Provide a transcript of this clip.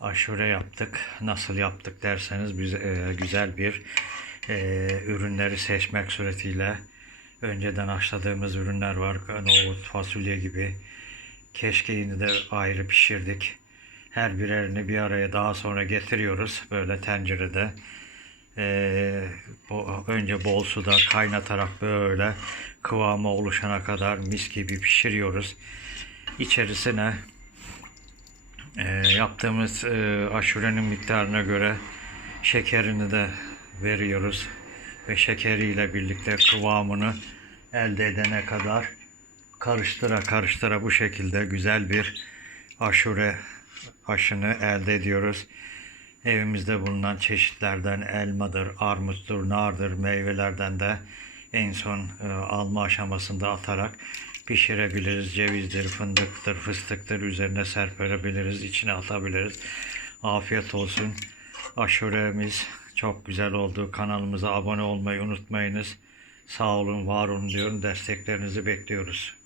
aşure yaptık. Nasıl yaptık derseniz biz e, güzel bir e, ürünleri seçmek suretiyle önceden haşladığımız ürünler var. Nohut, fasulye gibi. Keşkeğini de ayrı pişirdik. Her birerini bir araya daha sonra getiriyoruz böyle tencerede. E, bu, önce bol suda kaynatarak böyle kıvamı oluşana kadar mis gibi pişiriyoruz. İçerisine e, yaptığımız e, aşurenin miktarına göre şekerini de veriyoruz ve şekeriyle birlikte kıvamını elde edene kadar karıştıra karıştıra bu şekilde güzel bir aşure aşını elde ediyoruz. Evimizde bulunan çeşitlerden elmadır, armuttur, nardır, meyvelerden de en son e, alma aşamasında atarak pişirebiliriz. Cevizdir, fındıktır, fıstıktır üzerine serpebiliriz, içine atabiliriz. Afiyet olsun. Aşuremiz çok güzel oldu. Kanalımıza abone olmayı unutmayınız. Sağ olun, var olun diyorum. Desteklerinizi bekliyoruz.